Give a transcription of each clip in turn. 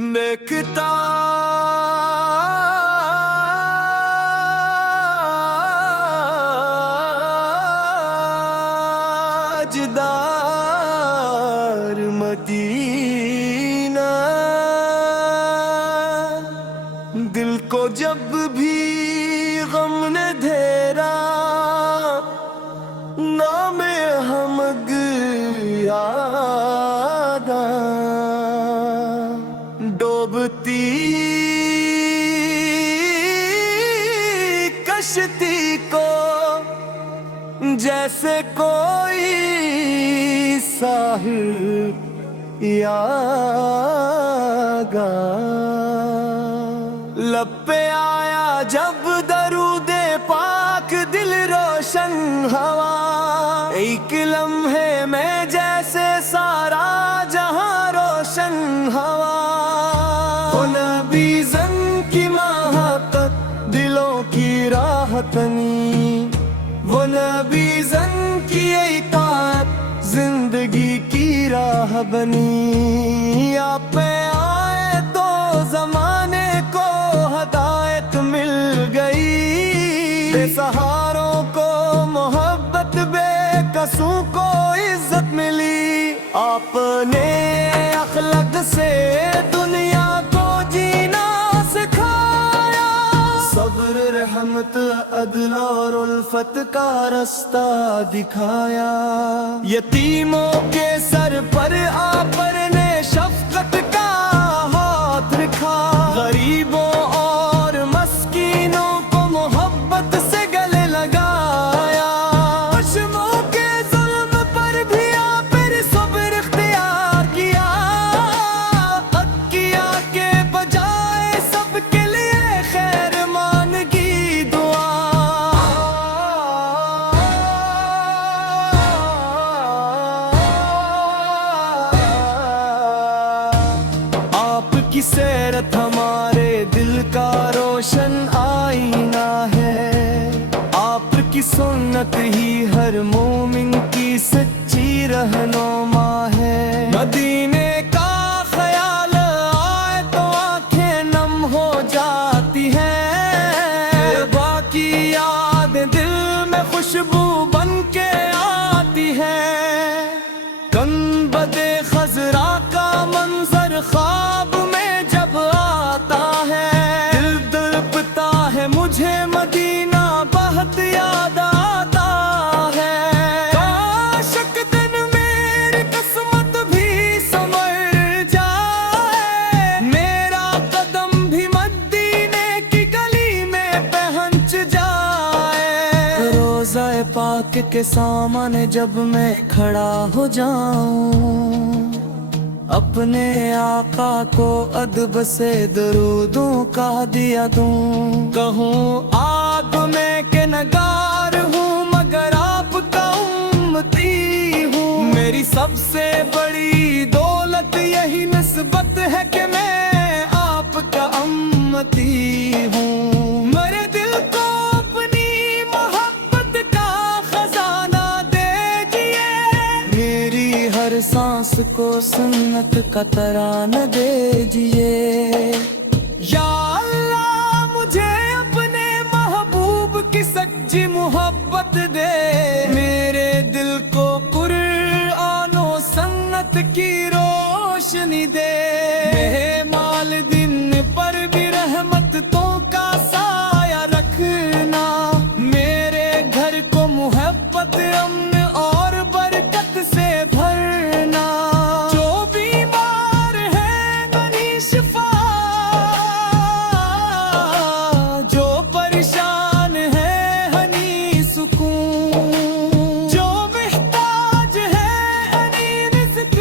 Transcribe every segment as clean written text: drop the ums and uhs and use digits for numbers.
دیکھتا تاجدار مدینہ، دل کو جب بھی غم نے گھیرا، نام ہمگ یاد ڈوبتی کشتی کو جیسے کوئی ساحل یا گا، لب پہ آیا جب درود پاک دل روشن ہوا، ایک لمحے میں جیسے سارا جہاں روشن ہوا، وہ نبی زن کی محبت دلوں کی راحت بنی، وہ نبی زن کی اطاعت زندگی کی راہ بنی، آپ پہ آئے تو زمانے کو ہدایت مل گئی، بے سہاروں کو محبت، بے قصوں کو عزت ملی، آپ نے اخلاق سے دنیا کو جینا سکھایا، صبر رحمت عدل اور الفت کا رستہ دکھایا، یتیموں کے سر پر آپ نے شفقت کا ہاتھ رکھا، غریبوں اور مسکینوں کو محبت سے گلے لگایا، پشموں کے ظلم پر بھی آپ نے صبر اختیار کیا، تقیہ کے بجائے سب کے لیے خیر مان کی دعا، آپ کی سیرت ہمارے دل کا روشن آئینہ ہے، آپ کی سنت ہی ہر مومن کی سچی رہنما ہے، مدینے کا خیال آئے تو آنکھیں نم ہو جاتی ہیں، باقی یاد دل میں خوشبو بن کے آتی ہے، گنبد خضرا کا منظر خواب میں جب آتا ہے، دل تڑپتا ہے مجھے مدینہ بہت یاد آتا ہے، کاش ایک دن میری قسمت بھی سنور جائے، میرا قدم بھی مدینے کی گلی میں پہنچ جائے، روضہ پاک کے سامنے جب میں کھڑا ہو جاؤں، اپنے آقا کو ادب سے درودوں کا دیا دوں، کہوں آپ میں کہ نگار ہوں مگر آپ کا امتی ہوں، میری سب سے بڑی دولت یہی نسبت ہے کہ میں آپ کا امتی ہوں، میرے دل کو اپنی محبت کا خزانہ دیجئے، میری ہر سانس کو سنت کا ترانہ دیجئے، یا اللہ مجھے اپنے محبوب کی سچی محبت دے، میرے دل کو قرآن و سنت کی روشنی دے، مال دن پر بھی رحمتوں کا سایہ رکھنا، میرے گھر کو محبت امن اور برکت سے بھرنا، جو بیمار ہے غنی شفا، جو پریشان ہے ہنی سکون، جو محتاج ہے ہنی رزق،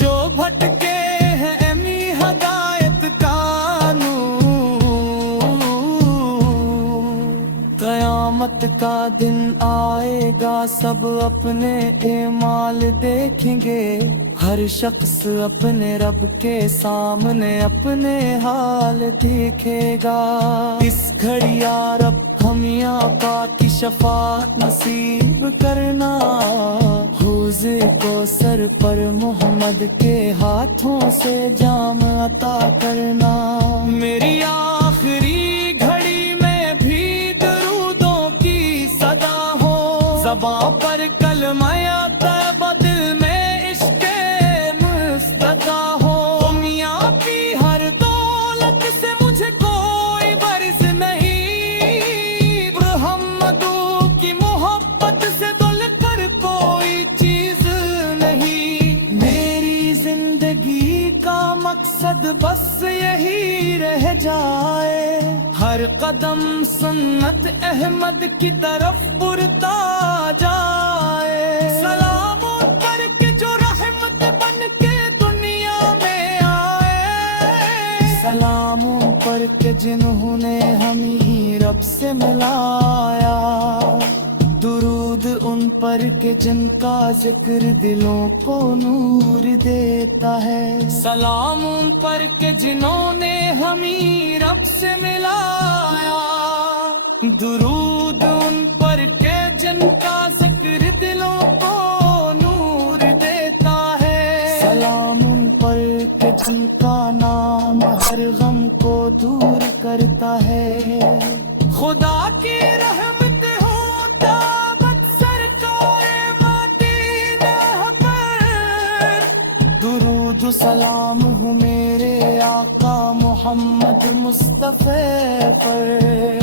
جو بھٹکے ہیں امی ہدایت کا نور، قیامت کا دن آئے گا سب اپنے اعمال دیکھیں گے، ہر شخص اپنے رب کے سامنے اپنے حال دیکھے گا، اس گھڑی یا رب ہمیں آقا کی شفاعت نصیب کرنا، حوض کوثر پر محمد کے ہاتھوں سے جام عطا کرنا، میری آخری گھڑی میں بھی درودوں کی صدا ہو، زباں پر کلمہ طیبہ دل میں عشق مصطفیٰ ہو، میاں کی ہر دولت سے مجھے کوئی غرض نہیں، محمدوں کی محبت سے دل کر کوئی چیز نہیں، میری زندگی کا مقصد بس یہی رہ جائے، ہر قدم سنت احمد کی طرف بڑھتا جائے، سلام کر کے جو رحمت بن کے دنیا میں آئے، سلام پر کے جنہوں نے ہمیں رب سے ملایا، درود ان پر کے جن کا ذکر دلوں کو نور دیتا ہے، سلام ان پر کے جنہوں نے ہمیں رب سے ملایا، درود ان پر کے جن کا ذکر دلوں کو نور دیتا ہے، سلام ان پر کے جن کا نام ہر غم کو دور کرتا ہے، خدا کی رحمت ہو دعوت سرکار مدینہ پر، درود و سلام ہو میرے آقا محمد مصطفیٰ پر،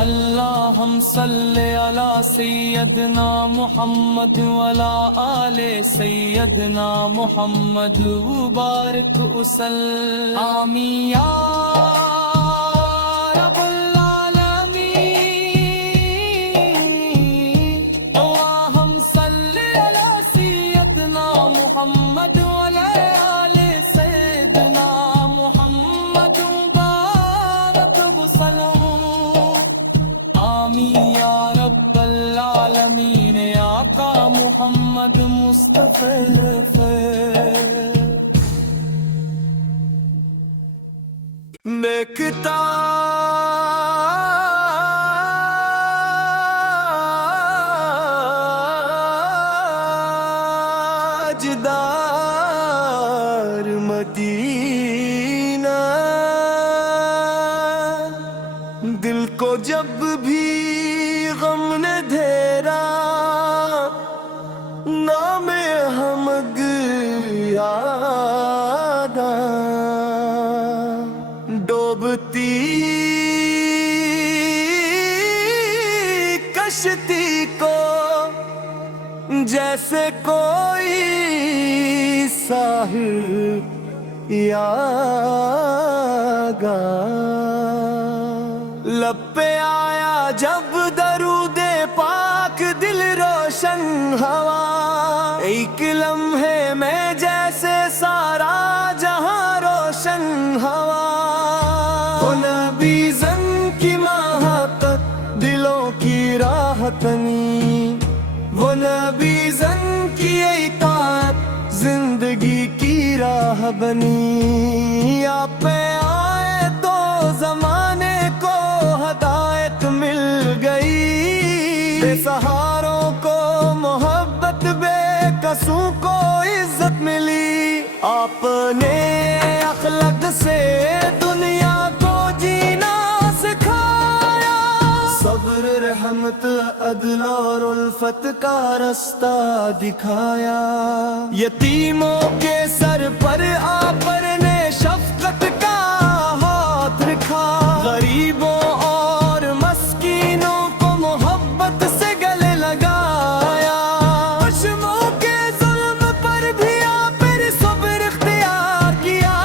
اللہم صلی علی سیدنا محمد وعلی آل سیدنا محمد وبارک وسلم، آمین یا رب العالمین، اللہم صلی علی سیدنا محمد وعلی آل سیدنا محمد وبارک وسلم، آمین یا رب العالمین، یا آقا محمد مصطفیٰ۔ دیکھتا تاجدار مدینہ، دل کو جب بھی غم نے گھیرا، نام حمد یاد ڈوبتی کشتی کو جیسے کوئی ساحل یا گا، لب پہ آیا جب درود پاک دل روشن ہوا، ایک لمحے میں جیسے سارا جہاں روشن ہوا، وہ نبی زن کی محبت دلوں کی راحتنی، وہ نبی زن کی اطاعت زندگی کی راہ بنی، آپ پہ آئے تو زمانے کو ہدایت مل گئی، بے سہاروں کو محبت، بے قصوں کو عزت ملی، آپ نے اخلاق سے دنیا کو جینا سکھایا، صبر رحمت عدل اور الفت کا رستہ دکھایا، یتیموں کے سر پر آپ نے شفقت کا ہاتھ رکھا، غریبوں اور مسکینوں کو محبت سے گلے لگایا، پشموں کے ظلم پر بھی آپ نے صبر اختیار کیا،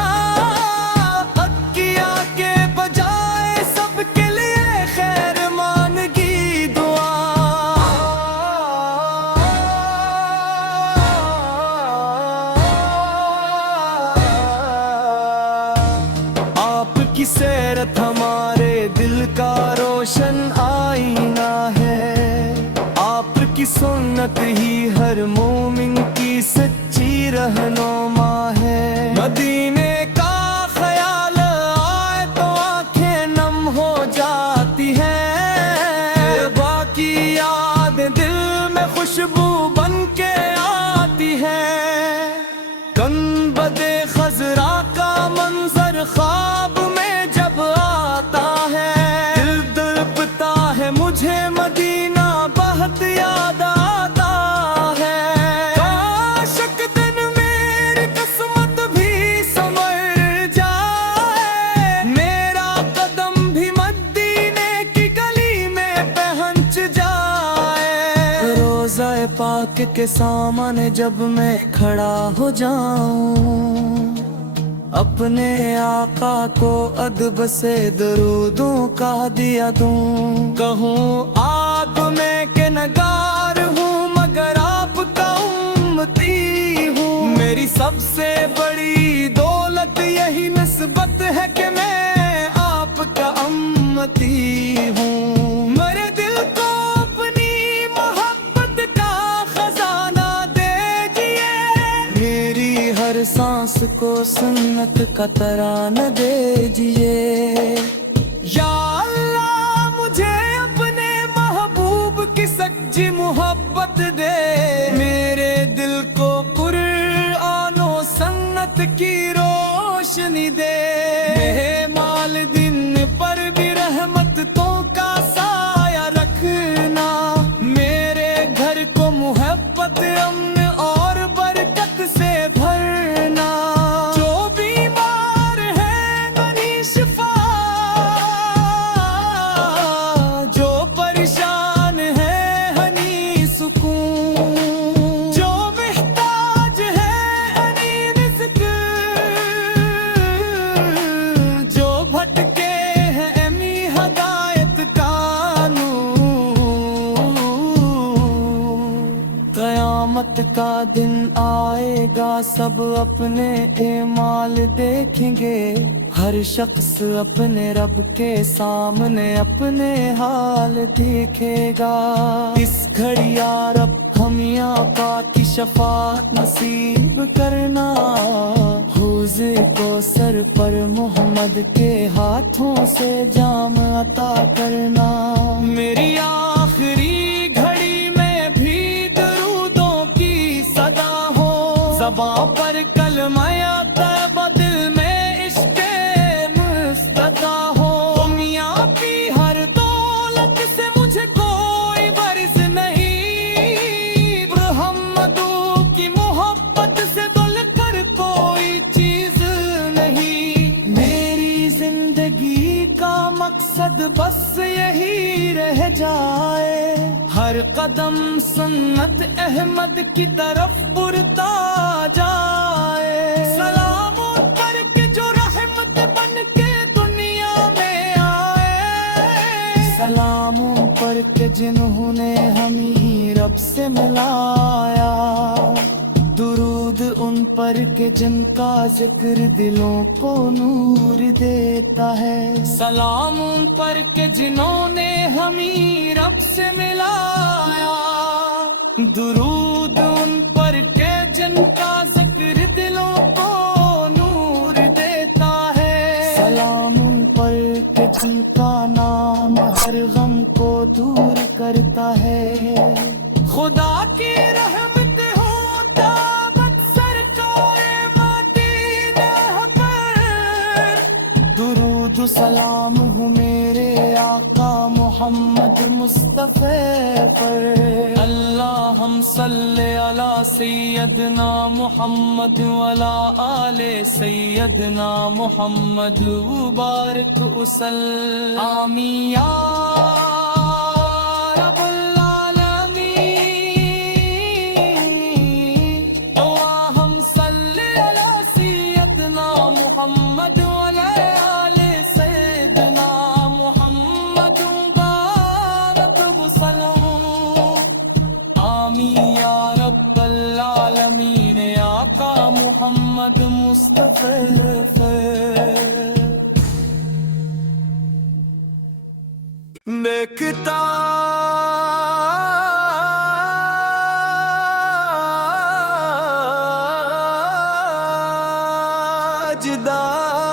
حق کیا کے بجائے سب کے لیے خیر مانگی دعا، آپ کی سیرت ہمارے دل کا روشن آئینہ ہے، آپ کی سنت ہی ہر مومن کی سچی رہنما ہے، مدینے کا خیال آئے تو آنکھیں نم ہو جاتی ہیں، منظر خواب میں جب آتا ہے، دل تڑپتا ہے مجھے مدینہ بہت یاد آتا ہے۔ کاش ایک دن میری قسمت بھی سنور جائے، میرا قدم بھی مدینے کی گلی میں پہنچ جائے۔ روضہ پاک کے سامنے جب میں کھڑا ہو جاؤں، اپنے آقا کو ادب سے درودوں کا ہدیہ دوں، کہوں آگ میں کہ نگار ہوں مگر آپ کا امتی ہوں۔ میری سب سے بڑی دولت یہی نسبت ہے کہ میں آپ کا امتی ہوں۔ میرے دل کو اپنی محبت کا خزانہ دیجئے، میری ہر سانس کو سنت کا ترانہ دیجئے۔ یا اللہ مجھے اپنے محبوب کی سچی محبت دے، میرے دل کو قرآن و سنت کی روشنی دے۔ میرے مال دن پر بھی رحمتوں کا سایہ رکھنا، میرے گھر کو محبت امن اور برکت سے بھرنا۔ جو بیمار ہے غنی شفا، جو پریشان ہے ہنی سکون، جو محتاج ہے ہنی رزق، جو بھٹکے ہیں امی ہدایت کا نور۔ قیامت کا دن آئے گا سب اپنے اعمال دیکھیں گے، ہر شخص اپنے رب کے سامنے اپنے حال دیکھے گا۔ اس گھڑی یا رب ہمیں آقا کی شفاعت نصیب کرنا، حوض کوثر پر محمد کے ہاتھوں سے جام عطا کرنا۔ میری آخری گھڑی میں بھی درودوں کی صدا ہو، زباں پر کلمہ طیبہ دل میں عشق مصطفیٰ ہو۔ میاں کی ہر دولت سے مجھے کوئی غرض نہیں، محمدوں کی محبت سے دل کر کوئی چیز نہیں۔ میری زندگی کا مقصد بس یہی رہ جائے، ہر قدم سنت احمد کی طرف بڑھتا جائے۔ سلام ان پر کہ جو رحمت بن کے دنیا میں آئے، سلام ان پر کہ جنہوں نے ہمیں رب سے ملایا، درود ان پر کہ جن کا ذکر دلوں کو نور دیتا ہے۔ سلام ان پر کہ جنہوں نے ہمیں رب سے ملایا، درود ان پر کہ جن کا ذکر دلوں کو نور دیتا ہے۔ سلام ان پر کہ جن کا نام ہر غم کو دور کرتا ہے۔ خدا کی رحمت ہو دعوت سرکار مدینہ پر، درود و سلام ہو میرے آقا محمد مصطفیٰ پر۔ اللہم صلی علی سیدنا محمد وعلی آل سیدنا محمد وبارک وسلم، آمین یا رب العالمین۔ اللہم صلی علی سیدنا محمد وعلی آل سیدنا محمد وبارک وسلم، آمین یا رب العالمین۔ آقا محمد مصطفیٰ دیکھتا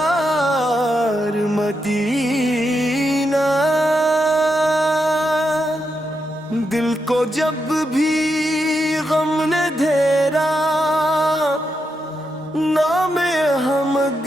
تاجدار مدینہ، دل کو جب بھی غم نے گھیرا، نام احمد